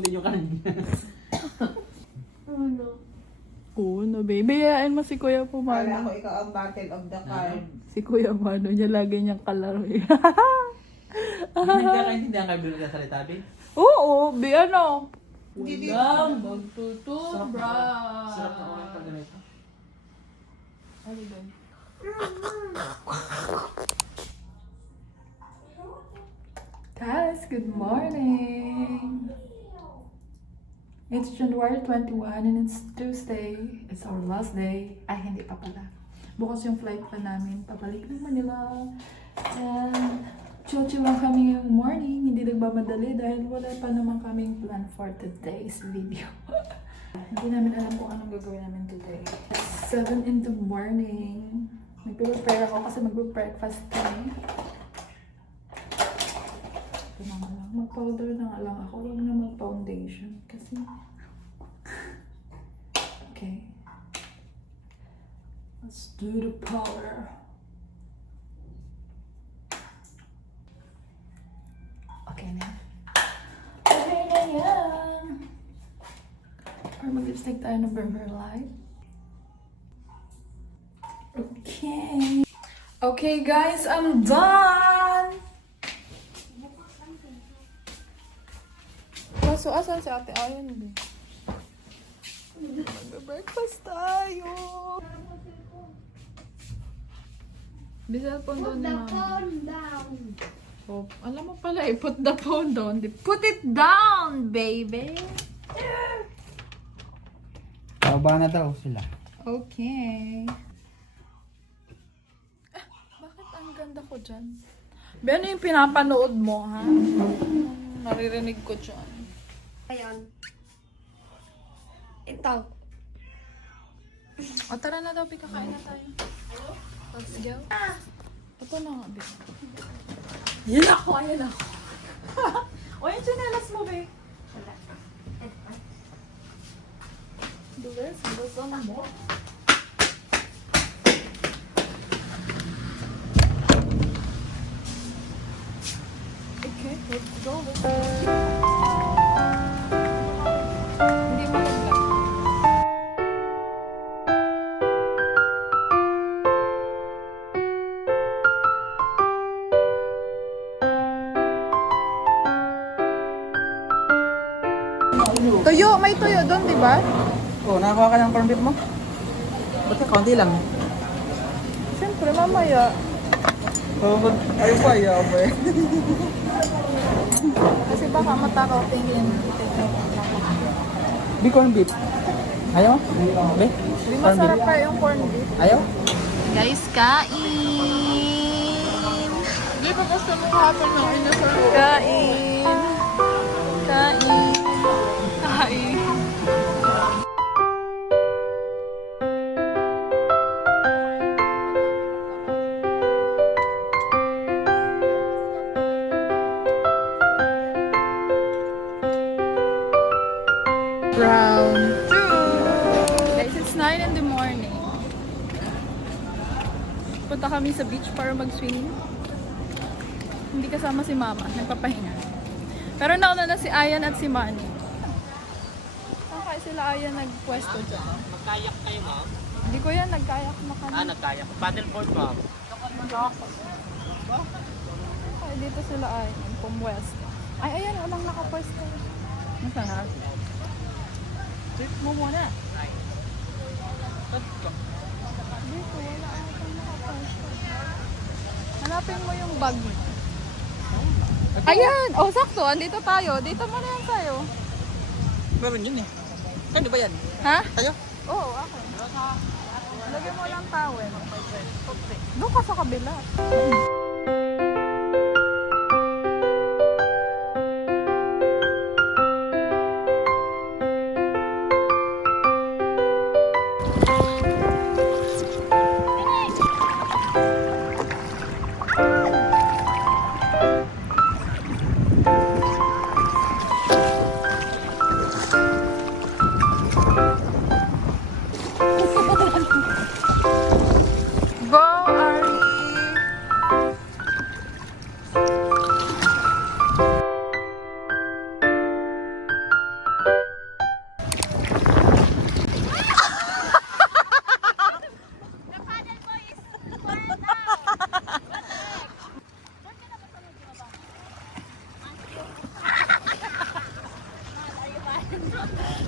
din yung kanina. Ano? Kuno, baby. Yayain mo si Kuya Kala ko Pumano. ikaw ang battle of the card. Si Kuya Mano niya lagi niyang kalaro eh. Hindi ka kaintindihan kayo bilang nagsasalita, Bi? Oo, bi ano? Hindi Walang magtutubra. Sarap na ulit pag ganito. Ano doon? Guys, good morning! It's January 21 and it's Tuesday. It's our last day. Ay, hindi pa pala. Bukas yung flight pa namin. Pabalik ng Manila. And chill-chill lang kami ngayong morning. Hindi nagmamadali dahil wala pa naman kaming plan for today's video. Hindi namin alam kung anong gagawin namin today. It's 7 in the morning. Nag-prepare ako kasi mag-breakfast kami. Ito na nga lang. Mag-powder na nga lang ako. Huwag na mag-foundation. Kasi... Okay. Let's do the powder. Okay na. Okay na yan. Or mag-lipstick tayo ng Burger Light. Okay. Okay guys, I'm done! So, asan si Ate Ayan din? Mag-breakfast tayo! Bisal po doon na. down. Oh, alam mo pala eh, put the phone down. Put it down, baby! Pababa na daw sila. Okay. Ah, bakit ang ganda ko dyan? Ba, ano yung pinapanood mo, ha? Naririnig ko dyan. Ayan. Ito. O, tara na daw, kakain na tayo. Let's go. Ito na nga, Bi. Yan ako, ayan ako. O, yung chinelas mo, Bi. Bilis, bilis na mo. Okay, let's go. Hindi mo lang. Tuyo, may tuyo doon, di ba? Oh, nakakuha ka ng corn beef mo? Ba't ka kaunti lang? Siyempre, mamaya. Oh, ayaw pa, ayaw pa eh. Kasi baka matakaw tingin. Bi corn beef. Ayaw? Bi? Di masarap pa yung corn beef. Ayaw? Guys, kain! Di ba gusto mo hapon ng inasarap? Kain! Kain! Kain! Round 2! Guys, it's 9 in the morning. Punta kami sa beach para mag-swim. Hindi kasama si Mama, nagpapahinga. Pero nauna na si Ayan at si Manny. Saan kaya sila Ayan nagpwesto dyan? Magkayak kayo, ma'am? Hindi ko yan, nagkayak na kami. Nagkayak. Paddleboard, ma'am. Ay, dito sila Ayan, pumwesto. Ay, ayan, walang nakapwesto. Nasaan na? Trip mo muna. Dito, wala akong nakapwesto. Hanapin mo yung bag mo. Ayan! Oh, sakto. Andito tayo. Dito mo na yan tayo. Meron yun eh. Ano ba yan? Ha? Tayo? Oo, ako. Lagyan mo lang towel. Doon ka sa kabila. Go, Ari!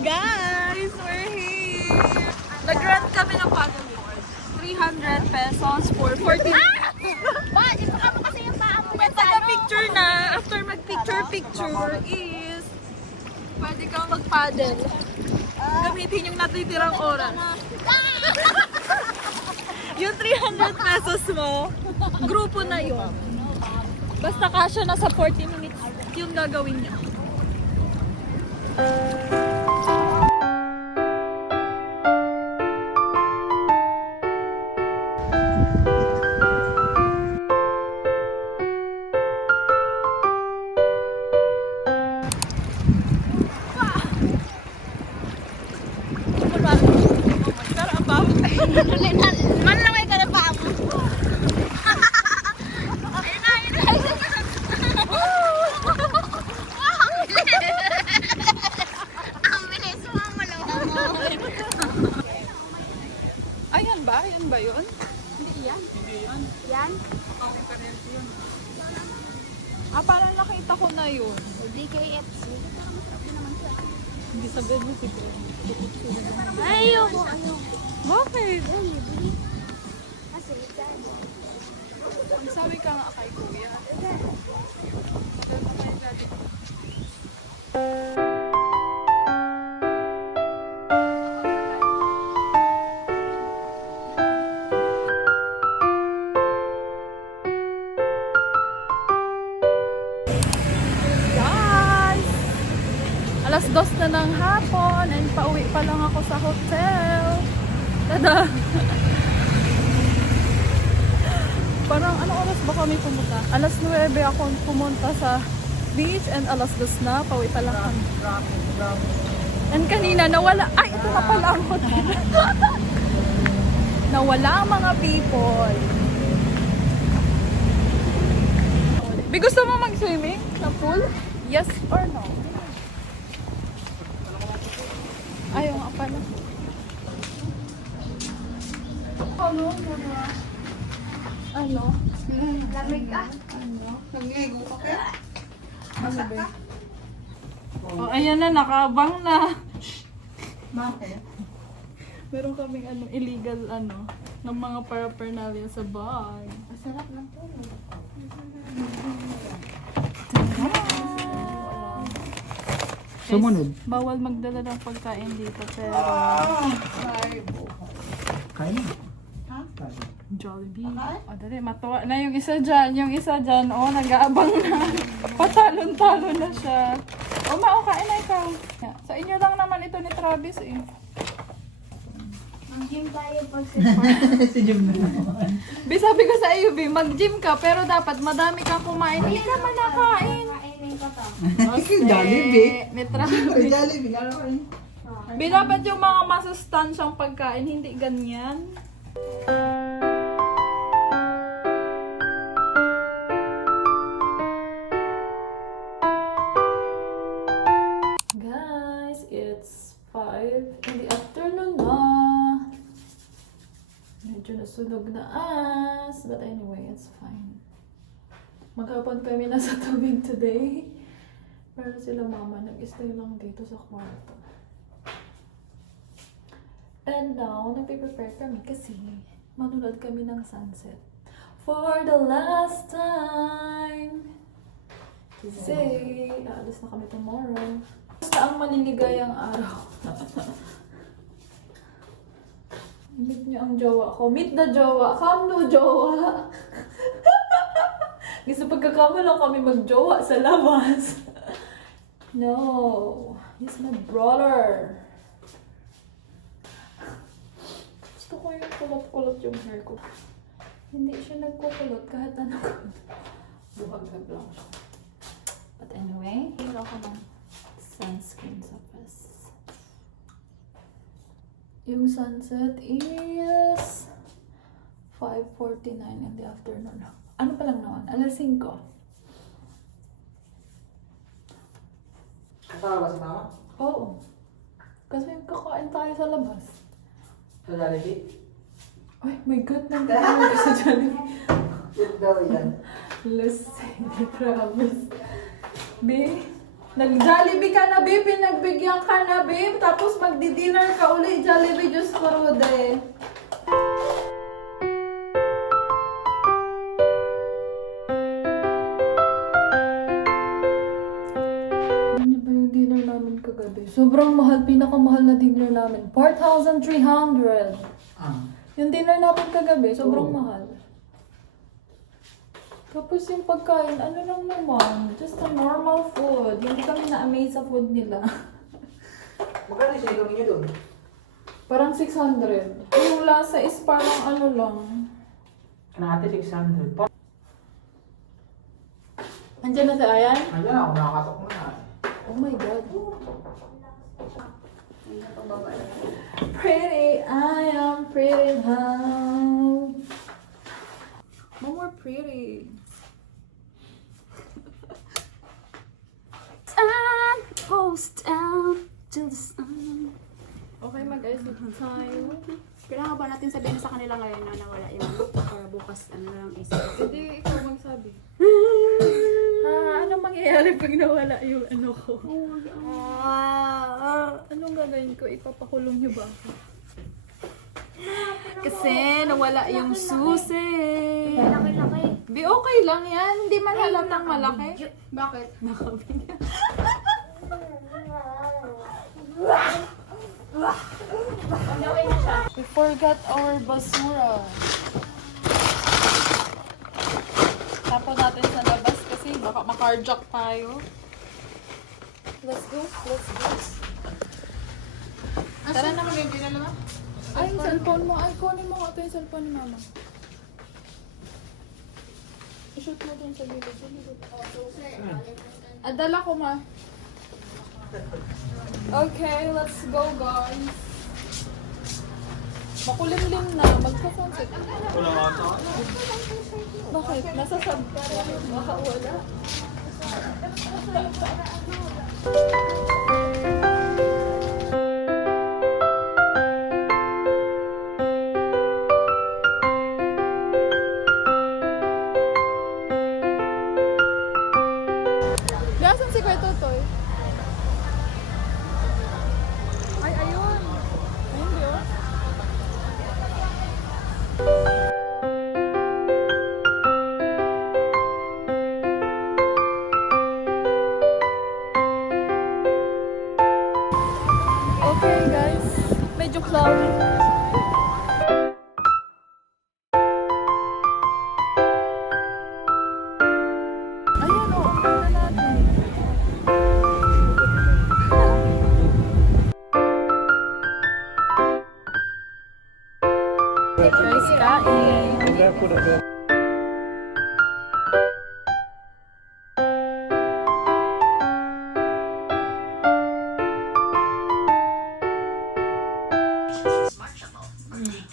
Guys, we're here! Nag-rent kami ng paddleboard. 300 pesos for 40 minutes. Bakit? Baka mo kasi yung paa mo. May taga-picture na. After mag-picture is pwede kang mag-paddle. Gamitin yung natitirang oras. Yung 300 pesos mo, grupo na yun. Basta kasya na sa 40 minutes yung gagawin niya. Manlangay ka na paa mo. Ayun na, ayun na. Ang bilis mo ang malawang mo. Ayan ba? Ayan ba yun? Hindi yan. Yan? Ah, parang nakita ko na yun. DKFC. Parang masarap din naman siya. Hindi sabihin mo si Ayoko. Bakit? Kasi, Ang sabi ka nga kay kuya. Guys! Alas 2 na ng hapon and pauwi pa lang ako sa hotel. Tada! Parang ano oras ba kami pumunta? Alas 9 ako pumunta sa beach and alas 2 na, pauwi pa lang kami. And kanina nawala, ay ito na pala ang hotel. Nawala ang mga people. Bi, gusto mo mag-swimming sa pool? Yes or no? Ayaw nga pala. Ano? Ano? lamig ka. Nangigo ka kaya? Ano ba? Oh, ayan na, nakabang na. Bakit? Meron kaming illegal ng mga paraphernalia sa bahay. Masarap ng tulog. Sumunod. Bawal magdala ng pagkain dito, pero Kain na. Jollibee. O, dali, matuwa na yung isa dyan. Yung isa dyan, nag-aabang na. Patalon-talon na siya. Kain na ikaw. Yeah. Sa inyo lang naman ito ni Travis eh. Mag-gym tayo pag Si Jim na naman. Sabi ko sa iyo, mag-gym ka, pero dapat madami kang kumain. Hindi ka man nakain. kainin ko to. Jollibee. Ni Travis. Jollibee. Ano ka rin? Dapat yung mga masustansyang pagkain, hindi ganyan. Guys, it's 5 in the afternoon na. Medyo nasunog na but anyway, it's fine. Maghapon kami nasa tubig today. Pero sila mama nag-stay lang dito sa kwarto. And now, nagpe-prepare kami kasi manunod kami ng sunset. For the last time! Kasi, aalis na kami tomorrow. Basta ang maliligayang araw. Meet niyo ang jowa ko. Meet the jowa. Come no jowa. Kasi pagkakama lang kami mag-jowa sa labas. No. He's my brother. Gusto ko yung kulot-kulot yung hair ko. Hindi siya nagkukulot kahit ano ko. Buhagag lang siya. But anyway, hilo ko ng sunscreen sa face. Yung sunset is 5:49 in the afternoon. Ano pa lang naman? Alas 5. Kasama ba si Mama? Oo. Kasi kakain tayo sa labas. Sa Jollibee? Ay, my God, nandito ako sa Jollibee. Yun daw yan. Lasing, Travis. B, Nag-Jollibee ka na, babe. Pinagbigyan ka na, babe. Tapos magdi-dinner ka uli. Jollibee, Diyos ko, Rode. Ano ba yung dinner namin kagabi? Sobrang mahal. Pinakamahal na dinner namin. 4,300. Yung dinner namin kagabi, sobrang mahal. Tapos yung pagkain, ano lang naman, just a normal food. Hindi kami na-amaze sa food nila. Magkano siya ikaw niyo doon? Parang 600. Yung lasa is parang ano lang. Kanate 600. Andiyan na si Ayan? Nandiyan ako, nakakatok mo na. Oh my God. Pretty, I am pretty now. No more pretty. Time goes down to the sun. Okay, mag-ayos na tayo. Kailangan ba natin sabihin sa kanila ngayon na nawala yung ano? Para bukas ano lang isip. Hindi, ikaw magsabi. Ano mangyayari pag nawala yung ano ko? Anong gagawin ko? Ipapakulong niyo ba ako? Kasi nawala yung susi. Laki-laki. Di okay lang yan. Hindi man halatang malaki. Bakit? Nakabigyan. We forgot our basura. Tapos natin sa labas kasi baka makarjack tayo. Let's go. Let's go. Tara na kami. Ay, yung cellphone mo. Ay, kunin mo nga ito yung cellphone ni Mama. I-shoot mo dun sa gilid. Adala ko, Ma. Okay, let's go, guys. Makulimlim na. Magka-sunset. Wala nga ito. Bakit? Nasa sub ka rin. Baka wala. Nasaan si Kuya Totoy? Ay, ayun. Ayun, di oh. Okay, guys. Medyo cloudy. Ayan, oh. Ang ganda natin. Guys, kain.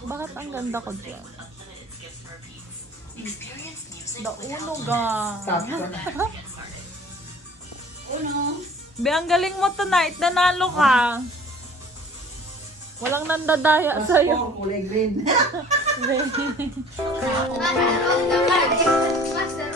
Bakit ang ganda ko dyan? Dauno ga. Be, ang galing mo tonight. Nanalo ka. Walang nandadaya sa'yo. Kulay green. Be. Master